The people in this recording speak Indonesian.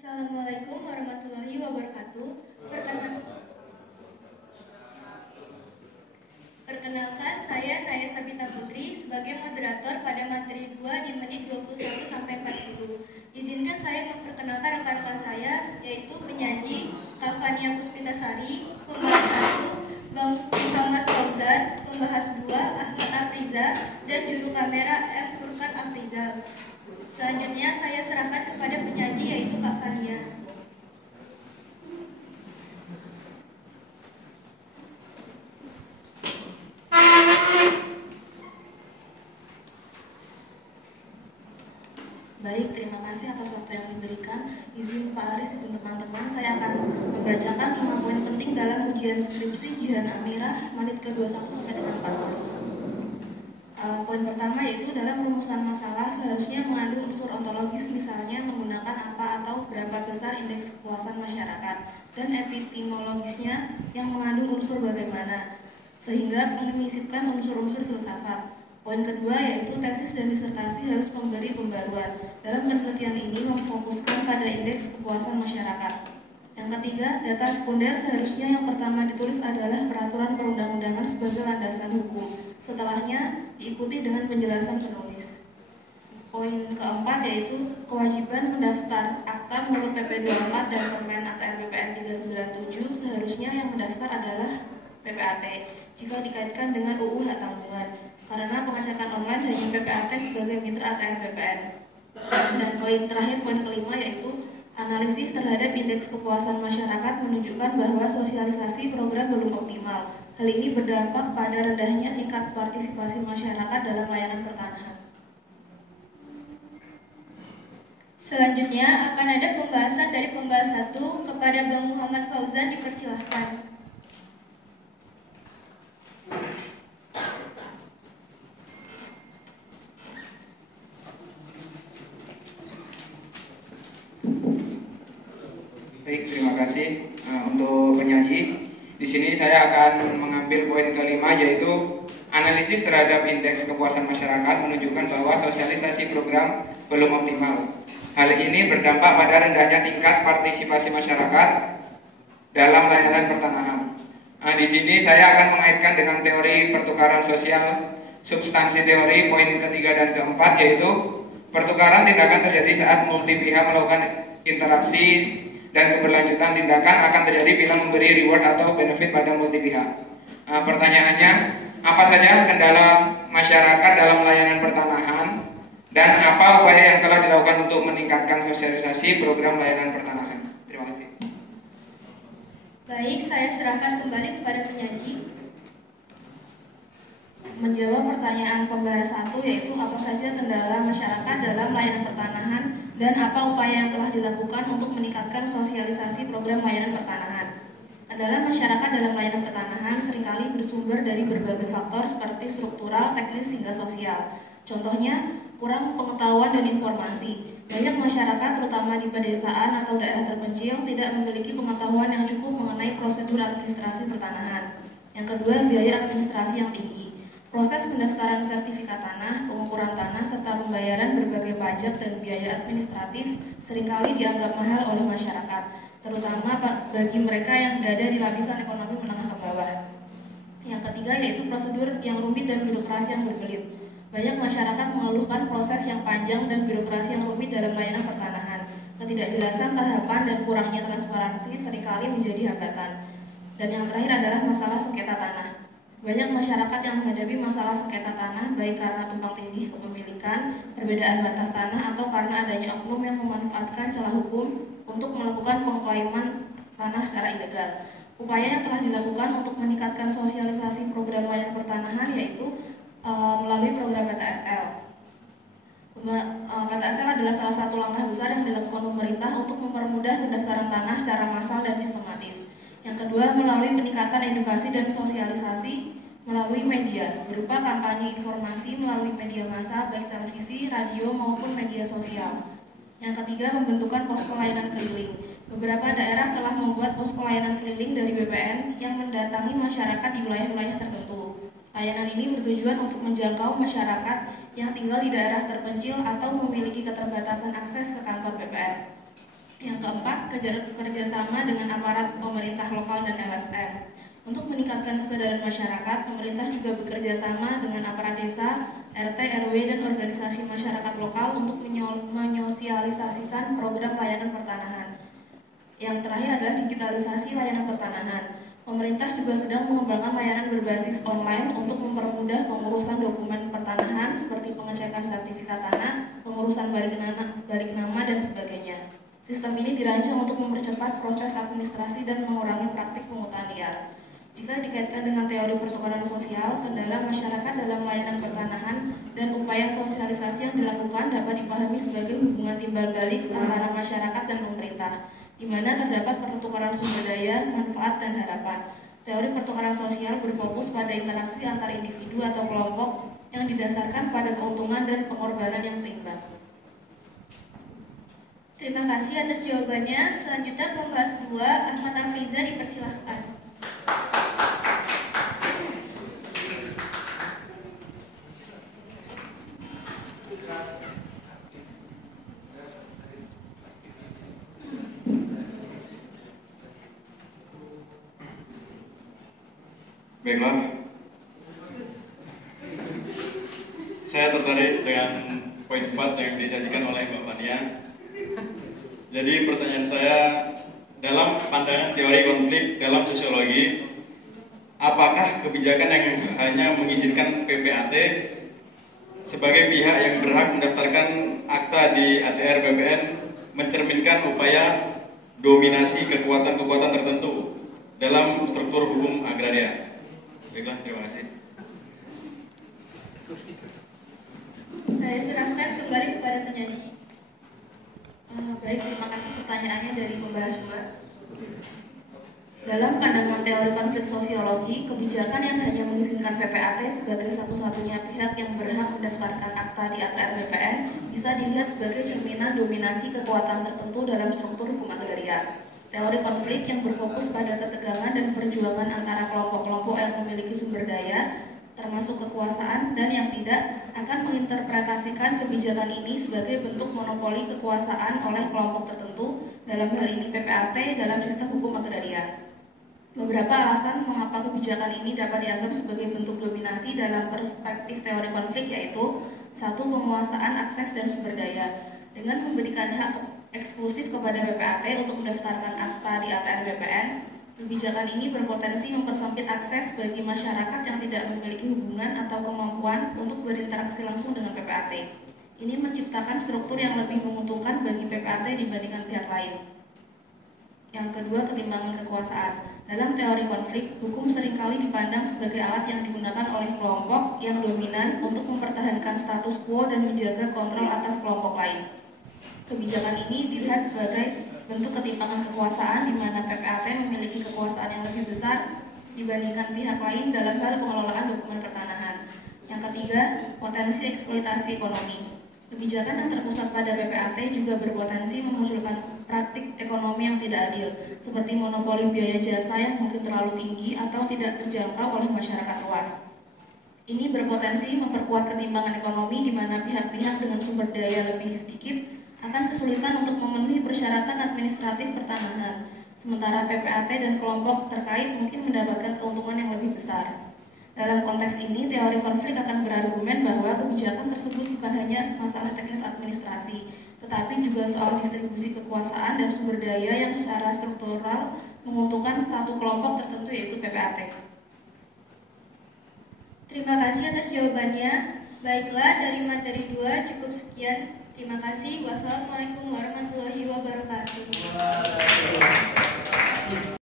Assalamualaikum warahmatullahi wabarakatuh. Perkenalkan, saya Naya Sabita Putri sebagai moderator pada materi 2 di menit 21 sampai 40. Izinkan saya memperkenalkan rekan-rekan saya, yaitu penyaji Kalvania Puspitasari, pembahas 1 Bang Muhammad Fauzan, pembahas 2 Ahmad Afriza, dan juru kamera M. Furkan Afriza. Selanjutnya saya serahkan kepada penyaji, yaitu Kak Fania. Baik, terima kasih atas waktu yang diberikan. Izin Pak Aris, izin teman-teman, saya akan membacakan 5 poin penting dalam ujian skripsi Jihan Amirah menit ke-21 sampai dengan 40. Poin pertama yaitu dalam rumusan masalah seharusnya mengandung unsur ontologis, misalnya menggunakan apa atau berapa besar indeks kepuasan masyarakat, dan epistemologisnya yang mengandung unsur bagaimana, sehingga menyisipkan unsur-unsur filsafat. Poin kedua yaitu tesis dan disertasi harus memberi pembaruan. Dalam penelitian ini memfokuskan pada indeks kepuasan masyarakat. Yang ketiga, data sekunder seharusnya yang pertama ditulis adalah peraturan perundang-undangan sebagai landasan hukum. Setelahnya diikuti dengan penjelasan penulis. Poin keempat yaitu kewajiban mendaftar akta menurut PP 24 dan Permen ATR BPN 397 seharusnya yang mendaftar adalah PPAT jika dikaitkan dengan UU hak tanggungan, karena pengecekan online hanya PPAT sebagai mitra ATR BPN. Dan poin terakhir, poin kelima yaitu analisis terhadap indeks kepuasan masyarakat menunjukkan bahwa sosialisasi program belum optimal. Hal ini berdampak pada rendahnya tingkat partisipasi masyarakat dalam layanan pertanahan. Selanjutnya akan ada pembahasan dari pembahas 1 kepada Bang Muhammad Fauzan, dipersilahkan. Baik, terima kasih untuk penyaji. Di sini saya akan mengambil poin kelima, yaitu analisis terhadap indeks kepuasan masyarakat menunjukkan bahwa sosialisasi program belum optimal. Hal ini berdampak pada rendahnya tingkat partisipasi masyarakat dalam layanan pertanahan. Di sini saya akan mengaitkan dengan teori pertukaran sosial. Substansi teori poin ketiga dan keempat yaitu pertukaran tindakan terjadi saat multi pihak melakukan interaksi dan keberlanjutan tindakan akan terjadi bila memberi reward atau benefit pada multi pihak. Pertanyaannya, apa saja kendala masyarakat dalam layanan pertanahan dan apa upaya yang telah dilakukan untuk meningkatkan sosialisasi program layanan pertanahan? Terima kasih. Baik, saya serahkan kembali kepada penyaji. Menjawab pertanyaan pembahas 1 yaitu apa saja kendala masyarakat dalam layanan pertanahan dan apa upaya yang telah dilakukan untuk meningkatkan sosialisasi program layanan pertanahan. Kendala masyarakat dalam layanan pertanahan seringkali bersumber dari berbagai faktor seperti struktural, teknis, hingga sosial. Contohnya, kurang pengetahuan dan informasi. Banyak masyarakat, terutama di pedesaan atau daerah terpencil, tidak memiliki pengetahuan yang cukup mengenai prosedur administrasi pertanahan. Yang kedua, biaya administrasi yang tinggi. Proses pendaftaran sertifikat tanah, pengukuran tanah, serta pembayaran berbagai pajak dan biaya administratif seringkali dianggap mahal oleh masyarakat, terutama bagi mereka yang berada di lapisan ekonomi menengah ke bawah. Yang ketiga yaitu prosedur yang rumit dan birokrasi yang berbelit. Banyak masyarakat mengeluhkan proses yang panjang dan birokrasi yang rumit dalam layanan pertanahan. Ketidakjelasan tahapan dan kurangnya transparansi seringkali menjadi hambatan. Dan yang terakhir adalah masalah sengketa tanah. Banyak masyarakat yang menghadapi masalah sengketa tanah baik karena tumpang tindih kepemilikan, perbedaan batas tanah, atau karena adanya oknum yang memanfaatkan celah hukum untuk melakukan pengklaiman tanah secara ilegal. Upaya yang telah dilakukan untuk meningkatkan sosialisasi program layanan pertanahan yaitu melalui program PTSL. PTSL adalah salah satu langkah besar yang dilakukan pemerintah untuk mempermudah pendaftaran tanah secara massal dan sistematis. Yang kedua, melalui peningkatan edukasi dan sosialisasi melalui media, berupa kampanye informasi melalui media massa, baik televisi, radio, maupun media sosial. Yang ketiga, pembentukan posko layanan keliling. Beberapa daerah telah membuat posko layanan keliling dari BPN yang mendatangi masyarakat di wilayah-wilayah tertentu. Layanan ini bertujuan untuk menjangkau masyarakat yang tinggal di daerah terpencil atau memiliki keterbatasan akses ke kantor BPN. Yang keempat, kerjasama dengan aparat pemerintah lokal dan LSM. Untuk meningkatkan kesadaran masyarakat, pemerintah juga bekerja sama dengan aparat desa, RT, RW, dan organisasi masyarakat lokal untuk menyosialisasikan program layanan pertanahan. Yang terakhir adalah digitalisasi layanan pertanahan. Pemerintah juga sedang mengembangkan layanan berbasis online untuk mempermudah pengurusan dokumen pertanahan seperti pengecekan sertifikat tanah, pengurusan balik nama, dan sebagainya. Sistem ini dirancang untuk mempercepat proses administrasi dan mengurangi praktik pungutan liar. Jika dikaitkan dengan teori pertukaran sosial, kendala masyarakat dalam layanan pertanahan dan upaya sosialisasi yang dilakukan dapat dipahami sebagai hubungan timbal balik antara masyarakat dan pemerintah, di mana terdapat pertukaran sumber daya, manfaat, dan harapan. Teori pertukaran sosial berfokus pada interaksi antar individu atau kelompok yang didasarkan pada keuntungan dan pengorbanan yang seimbang. Terima kasih atas jawabannya. Selanjutnya pembahas 2, Ahmad Afriza dipersilahkan. Baiklah, saya tertarik dengan poin 4 yang disajikan oleh Mbak Fania. Jadi pertanyaan saya, dalam pandangan teori konflik dalam sosiologi, apakah kebijakan yang hanya mengizinkan PPAT sebagai pihak yang berhak mendaftarkan akta di ATR BPN mencerminkan upaya dominasi kekuatan-kekuatan tertentu dalam struktur hukum agraria? Baiklah, terima kasih. Saya serahkan kembali kepada penyanyi. Baik, terima kasih pertanyaannya dari pembahas 2. Dalam pandangan teori konflik sosiologi, kebijakan yang hanya mengizinkan PPAT sebagai satu-satunya pihak yang berhak mendaftarkan akta di ATR BPN bisa dilihat sebagai cerminan dominasi kekuatan tertentu dalam struktur hukum agraria. Teori konflik yang berfokus pada ketegangan dan perjuangan antara kelompok-kelompok yang memiliki sumber daya, termasuk kekuasaan, dan yang tidak, akan menginterpretasikan kebijakan ini sebagai bentuk monopoli kekuasaan oleh kelompok tertentu, dalam hal ini PPAT, dalam sistem hukum agraria. Beberapa alasan mengapa kebijakan ini dapat dianggap sebagai bentuk dominasi dalam perspektif teori konflik yaitu: 1. Penguasaan akses dan sumber daya. Dengan memberikan hak eksklusif kepada PPAT untuk mendaftarkan akta di ATR BPN, kebijakan ini berpotensi mempersempit akses bagi masyarakat yang tidak memiliki hubungan atau kemampuan untuk berinteraksi langsung dengan PPAT. Ini menciptakan struktur yang lebih menguntungkan bagi PPAT dibandingkan pihak lain. Yang kedua, ketimbangan kekuasaan. Dalam teori konflik, hukum seringkali dipandang sebagai alat yang digunakan oleh kelompok yang dominan untuk mempertahankan status quo dan menjaga kontrol atas kelompok lain. Kebijakan ini dilihat sebagai bentuk ketimpangan kekuasaan di mana PPAT memiliki kekuasaan yang lebih besar dibandingkan pihak lain dalam hal pengelolaan dokumen pertanahan. Yang ketiga, potensi eksploitasi ekonomi. Kebijakan yang terpusat pada PPAT juga berpotensi memunculkan praktik ekonomi yang tidak adil, seperti monopoli biaya jasa yang mungkin terlalu tinggi atau tidak terjangkau oleh masyarakat luas. Ini berpotensi memperkuat ketimpangan ekonomi di mana pihak-pihak dengan sumber daya lebih sedikit akan kesulitan untuk memenuhi persyaratan administratif pertanahan, sementara PPAT dan kelompok terkait mungkin mendapatkan keuntungan yang lebih besar. Dalam konteks ini, teori konflik akan berargumen bahwa kebijakan tersebut bukan hanya masalah teknis administrasi, tetapi juga soal distribusi kekuasaan dan sumber daya yang secara struktural menguntungkan satu kelompok tertentu, yaitu PPAT. Terima kasih atas jawabannya. Baiklah, dari materi 2 cukup sekian. Terima kasih. Wassalamualaikum warahmatullahi wabarakatuh.